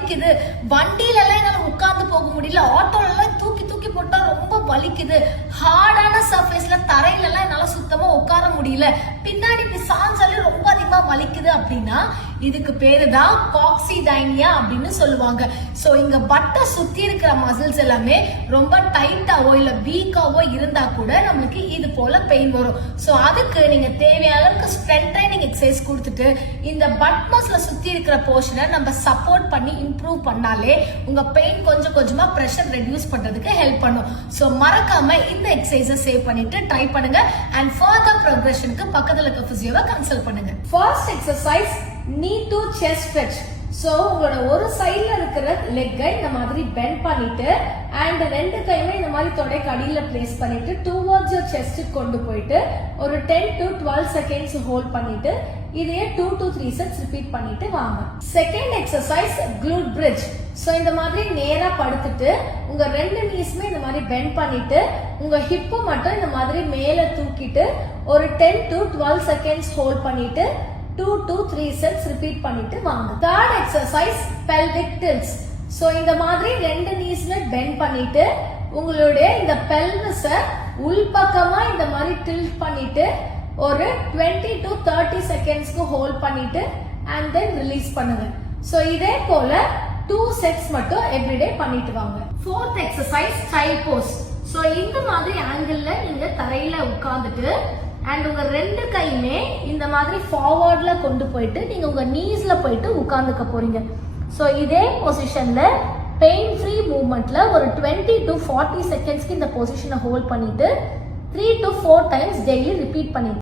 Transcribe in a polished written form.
வலிக்குது, வண்டியில எல்லாம் என்னால உட்கார்ந்து போக முடியல, ஆட்டோல எல்லாம் தூக்கி தூக்கி போட்டா ரொம்ப வலிக்குது, ஹார்டான சர்ஃபேஸ்ல தரையில எல்லாம் என்னால சுத்தமா உட்கார முடியல, பின்னாடி இப்படி சாஞ்சாலே ரொம்ப அதிகமா வலிக்குது அப்படின்னா இதுக்கு பேரு தான் காக்சிடைனியா அப்படின்னு சொல்லுவாங்க. சோ இங்க பட்டை சுத்தி இருக்கிற மசில்ஸ் எல்லாமே ரொம்ப டைட்டாவோ இல்ல வீக்காவோ இருந்தா கூட நம்மளுக்கு இது போல பெயின் வரும். சோ அதுக்கு நீங்க தேவையான அளவுக்கு ஸ்ட்ரென்த் ட்ரைனிங் எக்ஸசைஸ் கொடுத்துட்டு இந்த பட் மசில்ல சுத்தி இருக்கிற போர்ஷனை நம்ம சப்போர்ட் பண்ணி இம்ப்ரூவ் பண்ணாலே உங்க பெயின் கொஞ்சம் கொஞ்சமா பிரஷர் ரெடியூஸ் பண்றதுக்கு ஹெல்ப் பண்ணும். சோ மறக்காம இந்த எக்ஸசைஸை சேவ் பண்ணிட்டு ட்ரை பண்ணுங்க. அண்ட் ஃபர்தர் ப்ரோக்ரஷனுக்கு பக்கத்துல இருக்க பிசியோவை கன்சல்ட் பண்ணுங்க. First exercise knee to chest stretch. So உங்களோட ஒரு சைடுல இருக்கிற லெக்கை இந்த மாதிரி பெண்ட் பண்ணிட்டு அண்ட் ரெண்டு கையுமே இந்த மாதிரி தொடைக்கு அடியில பிளேஸ் பண்ணிட்டு டுவர்ட்ஸ் யுவர் செஸ்ட் கொண்டு போயிட்டு ஒரு 10 to 12 செகண்ட்ஸ் ஹோல்ட் பண்ணிட்டு இதையே 2 to 3 செட்ஸ் ரிப்பீட் பண்ணிட்டு வாங்க. Second exercise glute bridge. So இந்த மாதிரி நேரா படுத்துட்டு உங்க ரெண்டு நீஸ்மே இந்த மாதிரி பெண்ட் பண்ணிட்டு உங்க ஹிப் மட்டும் இந்த மாதிரி மேல தூக்கிட்டு ஒரு 10 to 12 செகண்ட்ஸ் ஹோல்ட் பண்ணிட்டு 2 to 3 sets repeat பண்ணிட்டு வாங்க. Third exercise pelvic tilts. So இந்த மாதிரி ரெண்டு kneesமே bend பண்ணிட்டு உங்களுடைய இந்த pelvis உள்பக்கமா இந்த மாதிரி tilt பண்ணிட்டு ஒரு 20 to 30 செகண்ட்ஸ்க்கு ஹோல்ட் பண்ணிட்டு and then ரிலீஸ் பண்ணுங்க. So இதே போல 2 sets மட்டும் எவ்ரிடே பண்ணிட்டு வாங்க. Fourth exercise child pose. So இந்த மாதிரி ஆங்கிள்ல நீங்க தரையில உட்கார்ந்துட்டு அண்ட் உங்க ரெண்டு கையுமே இந்த மாதிரி ஃபார்வர்ட்ல கொண்டு போயிட்டு நீங்க உங்க நீஸ்ல போயிட்டு உட்கார்ந்துக்க போறீங்க. சோ இதே பொசிஷன்ல பெயின் ஃப்ரீ மூவ்மெண்ட்ல ஒரு 20 to 40 செகண்ட்ஸ்க்கு இந்த பொசிஷனை ஹோல்ட் பண்ணிட்டு 3 to 4 டைம்ஸ் டெய்லி ரிப்பீட் பண்ணி